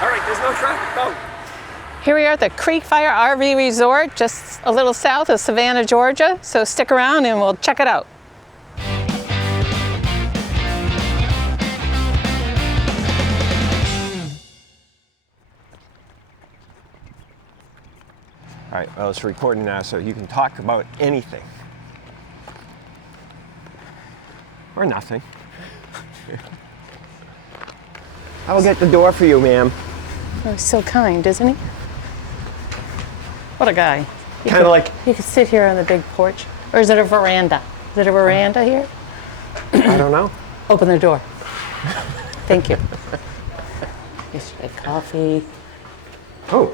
All right, there's no traffic. Go. Here we are at the CreekFire RV Resort, just a little south of Savannah, Georgia. So stick around and we'll check it out. All right, well, it's recording now, so you can talk about anything. Or nothing. I'll get the door for you, ma'am. Oh, he's so kind, isn't he? What a guy. Kind of like... You could sit here on the big porch. Or is it a veranda? Is it a veranda here? I don't know. Open the door. Thank you. Yesterday, coffee. Oh.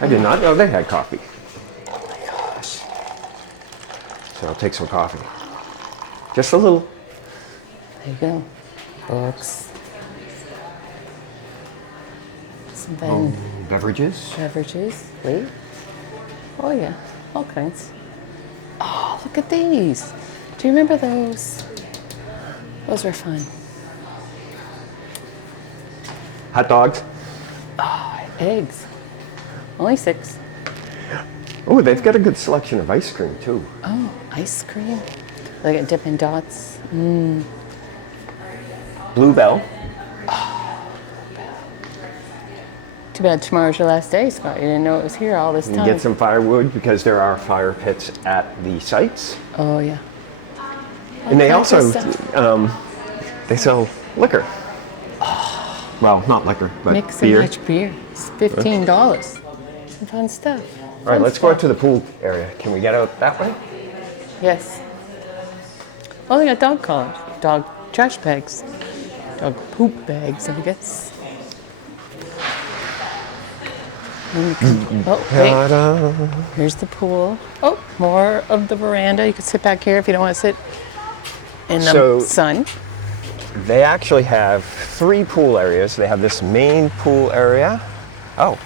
I did not know they had coffee. Oh my gosh. So I'll take some coffee. Just a little. There you go. Books. Some beverages. Beverages. Wait. Oh yeah, all kinds. Oh, look at these. Do you remember those? Those were fun. Hot dogs. Oh, eggs. Only 6. Oh, they've got a good selection of ice cream too. Oh, ice cream. They got Dippin' Dots. Bluebell. Too bad tomorrow's your last day, Scott. You didn't know it was here all this You time. get some firewood because there are fire pits at the sites. Oh yeah. And they also they sell liquor. Well, not liquor, but Mix beer. and match beer. It's $15. Some fun stuff. All right, let's go out to the pool area. Can we get out that way? Yes. Oh, they got dog collars, dog trash bags, dog poop bags, I guess. Oh, wait. Here's the pool. Oh, more of the veranda. You can sit back here if you don't want to sit in the sun. They actually have 3 pool areas. They have this main pool area. Oh,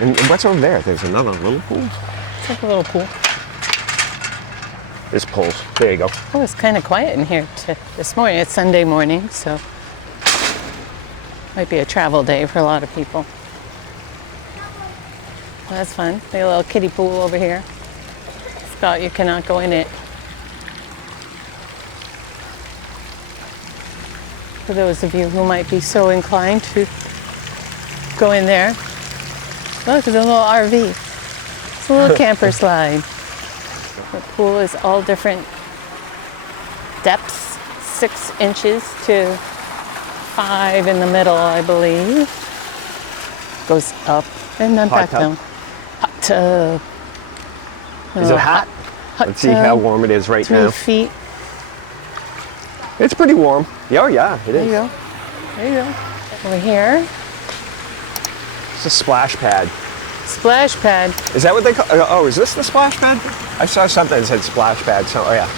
and what's over there? There's another little pool? It's like a little pool. There's pools. There you go. Oh, it's kind of quiet in here this morning. It's Sunday morning, so might be a travel day for a lot of people. Well, that's fun. They got a little kiddie pool over here. Scott, you cannot go in it. For those of you who might be so inclined to go in there. Look, there's a little RV. It's a little camper slide. The pool is all different depths, 6 inches to 5 in the middle, I believe. Goes up and then back down. Hot tub. Is it hot? Let's see how warm it is right now. 3 feet. It's pretty warm. Oh yeah, it is. There you go. There you go. Over here. It's a splash pad. Splash pad. Is that what they call? Oh, is this the splash pad? I saw something that said splash pad. So, oh yeah.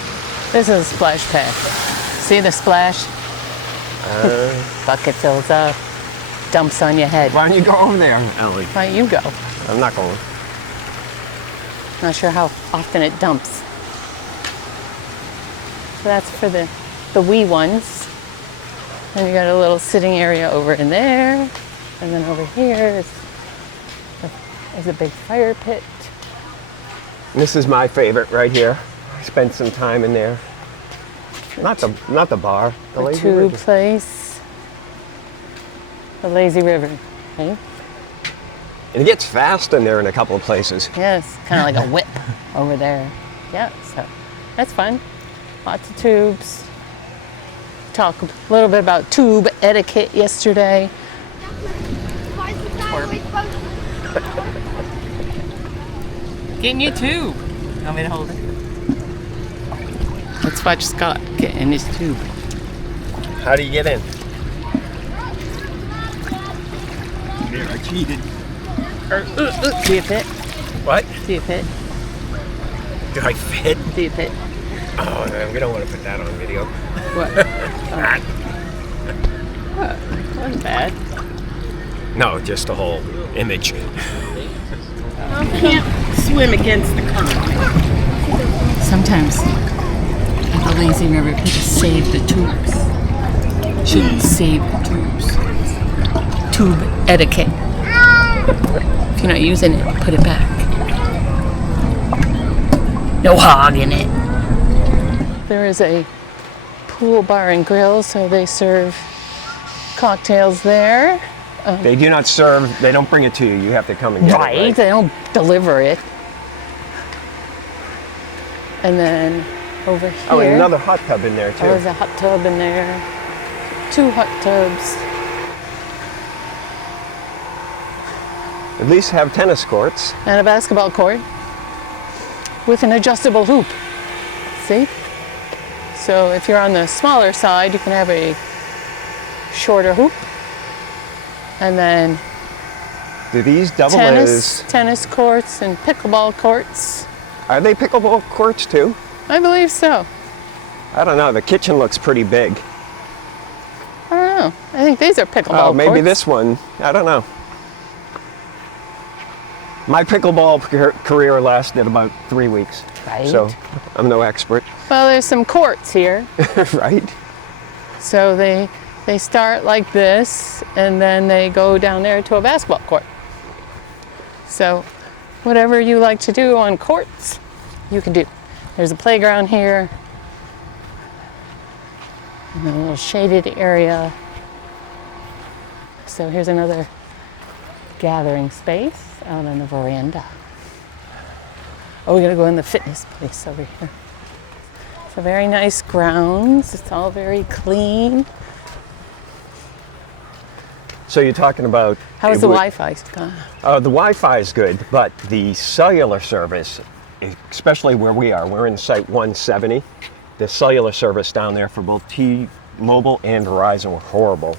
This is a splash pad. See the splash? Bucket fills up, dumps on your head. Why don't you go over there, Ellie? Why don't you go? I'm not going. Not sure how often it dumps. So that's for the wee ones. And you got a little sitting area over in there. And then over here is a big fire pit. This is my favorite right here. I spent some time in there. Not the bar. The lazy tube river. place. The lazy river. Okay? It gets fast in there in a couple of places. Yes, kind of like a whip over there. Yeah, so that's fun. Lots of tubes. Talk a little bit about tube etiquette yesterday. Get in your tube. Want me to hold it? Let's watch Scott get in his tube. How do you get in? There, I cheated. Do you fit? What? Do you fit? Do I fit? Do you fit? Oh, man, we don't want to put that on video. What? Wasn't bad. No, just the whole image. I can't swim against the current. Sometimes at the lazy river, people save the tubes. Shouldn't save the tubes. tube etiquette. If you're not using it, put it back. No hogging it. There is a pool bar and grill, so they serve cocktails there. They do not serve, they don't bring it to you. You have to come and get it. Right, they don't deliver it. And then over here. Oh, and another hot tub in there too. There's a hot tub in there. 2 hot tubs. At least have tennis courts. And a basketball court with an adjustable hoop. See? So if you're on the smaller side, you can have a shorter hoop. And then Do these double as... tennis courts and pickleball courts. Are they pickleball courts too? I believe so. I don't know. The kitchen looks pretty big. I don't know. I think these are pickleball Oh, maybe courts. this one. I don't know. My pickleball career lasted about 3 weeks. Right. So I'm no expert. Well, there's some courts here. Right? So they start like this, and then they go down there to a basketball court. So whatever you like to do on courts, you can do. There's a playground here, and a little shaded area. So here's another gathering space out on the veranda. Oh, we're gonna go in the fitness place over here. So very nice grounds. It's all very clean. So you're talking about... How's the Wi-Fi? The Wi-Fi is good, but the cellular service, especially where we are, we're in site 170. The cellular service down there for both T-Mobile and Verizon were horrible.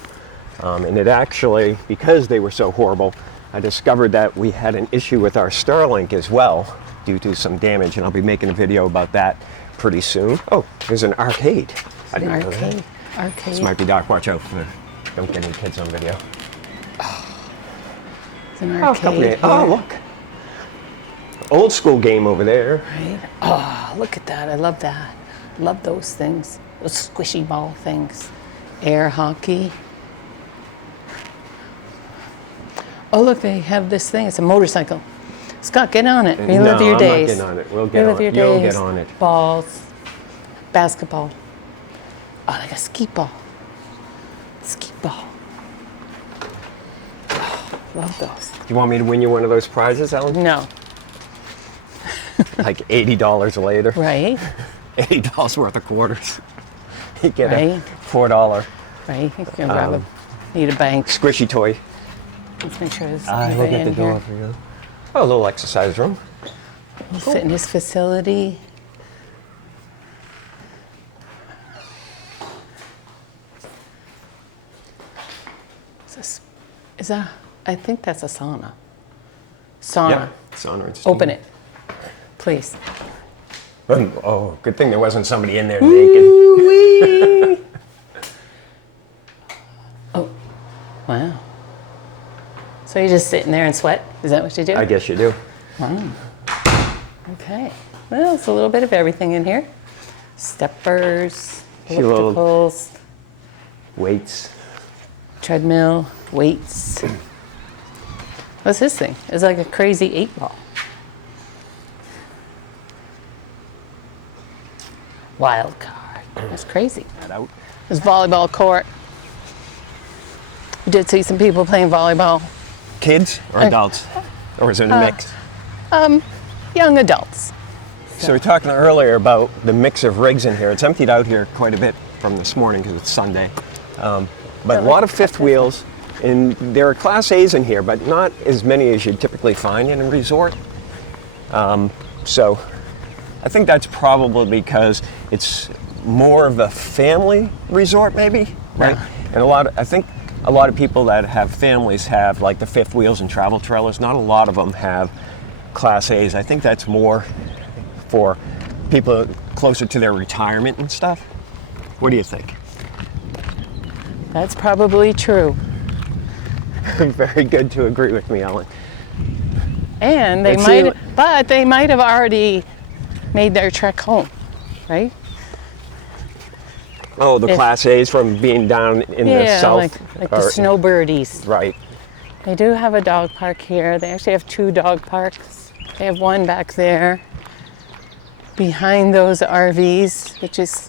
And it actually, because they were so horrible, I discovered that we had an issue with our Starlink as well due to some damage, and I'll be making a video about that pretty soon. Oh, there's an arcade. I didn't know that. Arcade. This might be dark. Watch out for... Don't get any kids on video. It's an arcade. Oh, look. Old school game over there. Right. Oh, look at that. I love that. Love those things. Those squishy ball things. Air hockey. Oh, look, they have this thing. It's a motorcycle. Scott, get on it. Relive your days. No, I'm not getting on it. We'll get on it. You'll get on it. Balls. Basketball. Oh, like a skeet ball. Skeet ball. Oh, love those. Do you want me to win you one of those prizes, Ellen? No. Like $80 later. Right. $80 worth of quarters. You get Right. a $4 Right. You can grab need a bank. squishy toy. Let's make sure there's I will anybody get the in door here. for you. Oh, a little exercise room. Fitness facility. Is that? I think that's a sauna. Sauna. Yeah, sauna and steam. Open it, please. Oh, good thing there wasn't somebody in there naked. Oh, wow. So you're just sitting there and sweat? Is that what you do? I guess you do. Wow. Okay. Well, it's a little bit of everything in here. Steppers, See a little- ellipticals, Weights. treadmill, weights. What's this thing? It's like a crazy 8-ball. Wild card. That's crazy. That out. There's volleyball court. We did see some people playing volleyball. Kids or adults? Or is it a mix? Young adults. So we were talking earlier about the mix of rigs in here. It's emptied out here quite a bit from this morning because it's Sunday. But a lot of fifth wheels, and there are Class A's in here, but not as many as you typically find in a resort. So I think that's probably because it's more of a family resort, maybe, right? Yeah. And I think a lot of people that have families have like the fifth wheels and travel trailers. Not a lot of them have Class A's. I think that's more for people closer to their retirement and stuff. What do you think? That's probably true. Very good to agree with me, Ellen. And they might have already made their trek home, right? Oh, the If- Class A's from being down in the Yeah, south. like the or- snowbirdies. Right. They do have a dog park here. They actually have 2 dog parks. They have one back there behind those RVs, which is,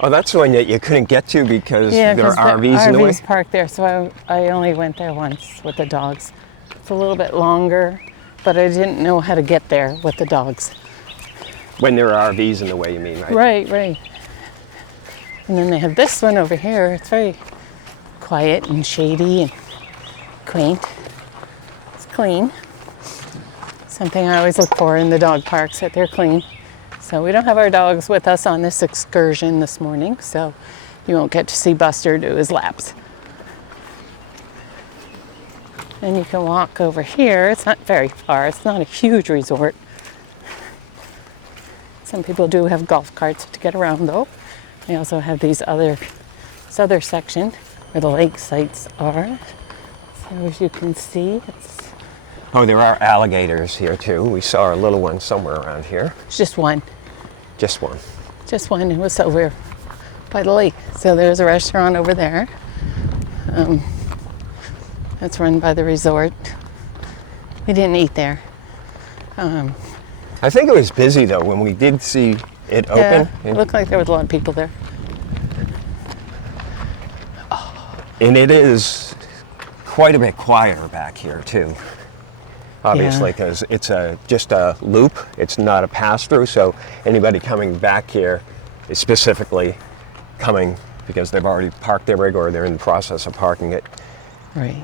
Oh, that's the one that you couldn't get to because yeah, there are because RVs in the way? RVs parked there. So I only went there once with the dogs. It's a little bit longer, but I didn't know how to get there with the dogs. When there are RVs in the way, you mean, right? Right, right. And then they have this one over here. It's very quiet and shady and quaint. It's clean. Something I always look for in the dog parks, that they're clean. So we don't have our dogs with us on this excursion this morning, so you won't get to see Buster do his laps. And you can walk over here. It's not very far. It's not a huge resort. Some people do have golf carts to get around, though. They also have this other section where the lake sites are. So as you can see, it's Oh, there are alligators here too. We saw a little one somewhere around here. just one. Just one. Just one. It was over by the lake. So there's a restaurant over there. That's run by the resort. We didn't eat there. I think it was busy though when we did see it open. Yeah, it looked like there was a lot of people there. And it is quite a bit quieter back here too. Obviously, Yeah. because it's just a loop. It's not a pass-through, so anybody coming back here is specifically coming because they've already parked their rig or they're in the process of parking it. Right.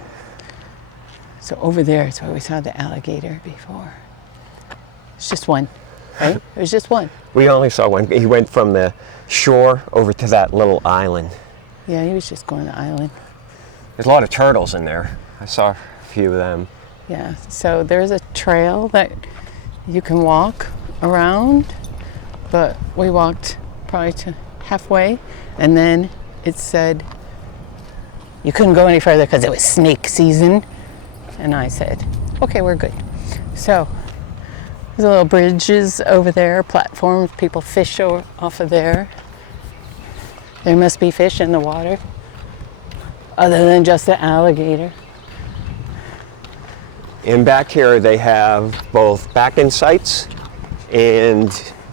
So over there is where we saw the alligator before. It's just one, right? It was just one. We only saw one. He went from the shore over to that little island. Yeah, he was just going to the island. There's a lot of turtles in there. I saw a few of them. Yeah, so there's a trail that you can walk around, but we walked probably to halfway, and then it said you couldn't go any further because it was snake season. And I said, okay, we're good. So there's little bridges over there, platforms, people fish off of there. There must be fish in the water, other than just the alligator. And back here they have both back-in sites and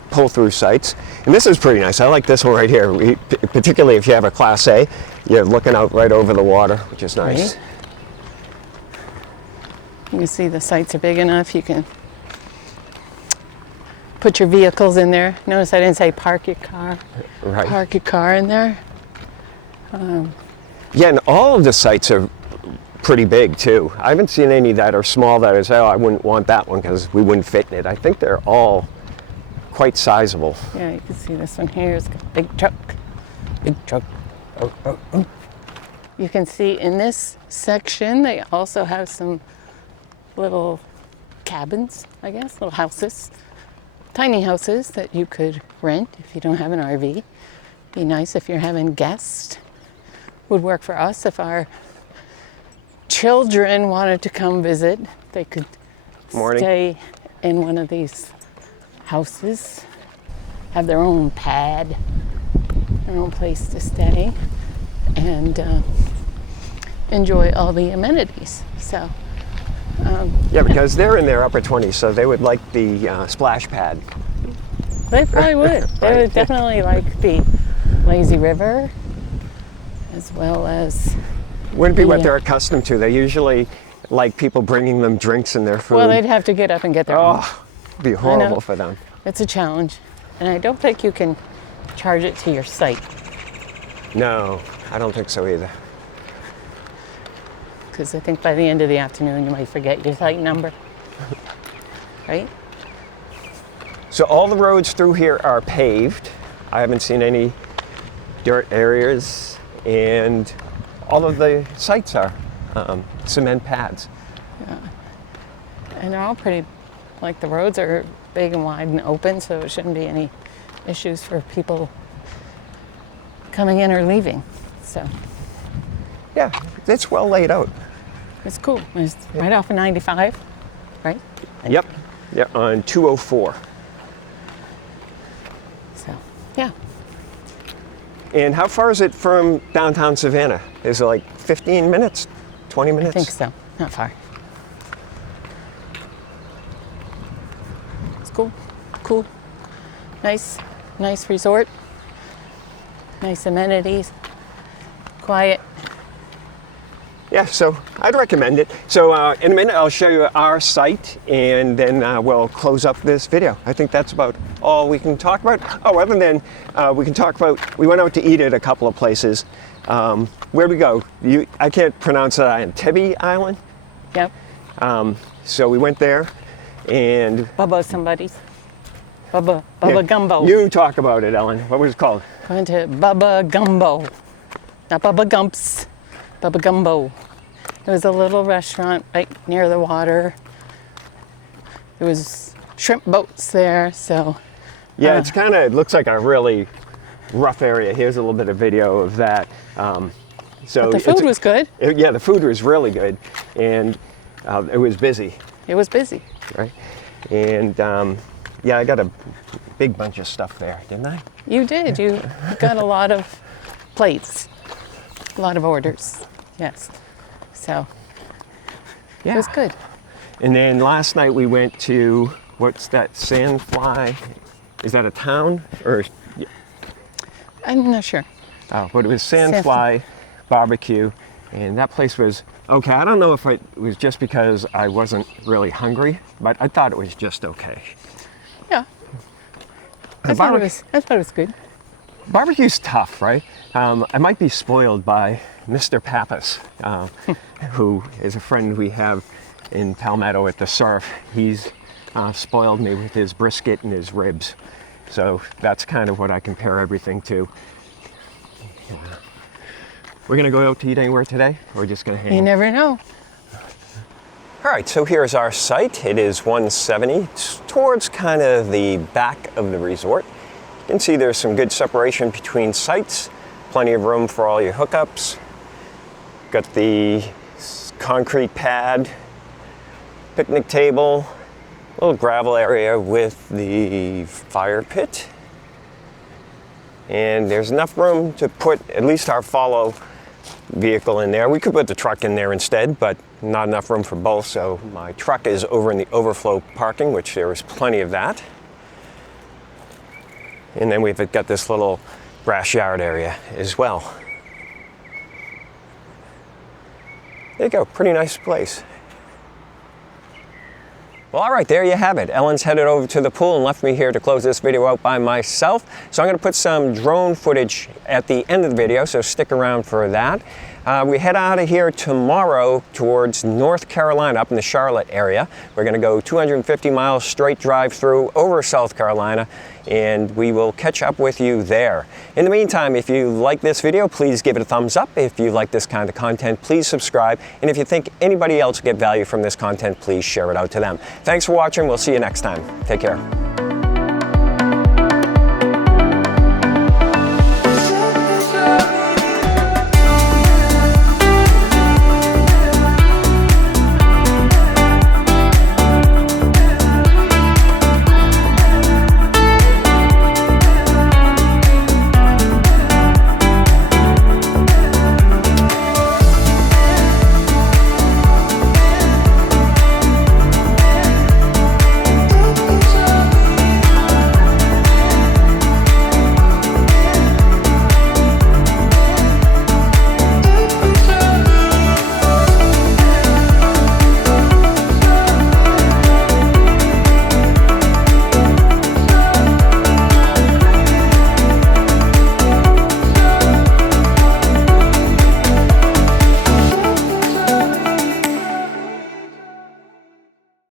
pull-through sites. And this is pretty nice. I like this one right here. Particularly if you have a Class A, you're looking out right over the water, which is nice. Right. You can see the sites are big enough. You can put your vehicles in there. Notice I didn't say park your car. Right. Park your car in there. Yeah, and all of the sites are pretty big too. I haven't seen any that are small that I say, oh, I wouldn't want that one because we wouldn't fit in it. I think they're all quite sizable. Yeah, you can see this one here. It's got a big truck. Big truck. You can see in this section they also have some little cabins, I guess, little houses. Tiny houses that you could rent if you don't have an RV. Be nice if you're having guests. Would work for us if our children wanted to come visit. They could Morning. stay in one of these houses, have their own pad, their own place to stay, and enjoy all the amenities. So, Yeah, because they're in their upper 20s, so they would like the splash pad. they probably would. They Right. would definitely like the lazy river, as well as, Wouldn't be what Yeah. they're accustomed to. They usually like people bringing them drinks and their food. well, they'd have to get up and get their own. Oh, it'd be horrible for them. It's a challenge. And I don't think you can charge it to your site, No, I don't think so either. because I think by the end of the afternoon you might forget your site number. Right? So all the roads through here are paved. I haven't seen any dirt areas, and all of the sites are cement pads. And they're all pretty, like the roads are big and wide and open, so it shouldn't be any issues for people coming in or leaving. So Yeah, it's well laid out. it's cool. It's right off of 95, right? Yep, on 204. So, yeah. And how far is it from downtown Savannah? Is it like 15 minutes, 20 minutes? I think so. Not far. It's cool. Cool. Nice resort. Nice amenities. Quiet. Yeah, so I'd recommend it. So in a minute, I'll show you our site, and then we'll close up this video. I think that's about all we can talk about. Oh, other than we can talk about, we went out to eat at a couple of places. Where'd we go? I can't pronounce it on Tybee Island. Yep. So we went there, and Bubba Gumbo. you talk about it, Ellen. What was it called? Went to Bubba Gumbo. Not Bubba Gumps. Bubba Gumbo. It was a little restaurant right near the water. There was shrimp boats there, so. Yeah, it looks like a really rough area. Here's a little bit of video of that. So But the food was good. Yeah, the food was really good, and it was busy, It was busy. right? And yeah, I got a big bunch of stuff there, didn't I? You did. You got a lot of plates, a lot of orders. Yes. So Yeah. it was good. And then last night we went to, what's that, Sandfly? Is that a town? Or, I'm not sure. oh, but it was Sandfly barbecue, and that place was okay. I don't know if it was just because I wasn't really hungry, but I thought it was just okay. Yeah. I thought it was good. Barbecue's tough, right? I might be spoiled by Mr. Pappas, who is a friend we have in Palmetto at the surf. He's spoiled me with his brisket and his ribs. So that's kind of what I compare everything to. We're gonna go out to eat anywhere today, or we're just gonna hang? You never know. All right, so here's our site. It is 170. It's towards kind of the back of the resort. You can see there's some good separation between sites, plenty of room for all your hookups. Got the concrete pad, picnic table, little gravel area with the fire pit. And there's enough room to put at least our follow vehicle in there. We could put the truck in there instead, but not enough room for both, so my truck is over in the overflow parking, which there is plenty of that. And then we've got this little grass yard area as well. There you go, pretty nice place. Well, all right, there you have it. Ellen's headed over to the pool and left me here to close this video out by myself. So I'm gonna put some drone footage at the end of the video, so stick around for that. We head out of here tomorrow towards North Carolina, up in the Charlotte area. We're gonna go 250 miles straight drive through over South Carolina, and we will catch up with you there. In the meantime, if you like this video, please give it a thumbs up. If you like this kind of content, please subscribe. And if you think anybody else will get value from this content, please share it out to them. Thanks for watching. We'll see you next time. Take care.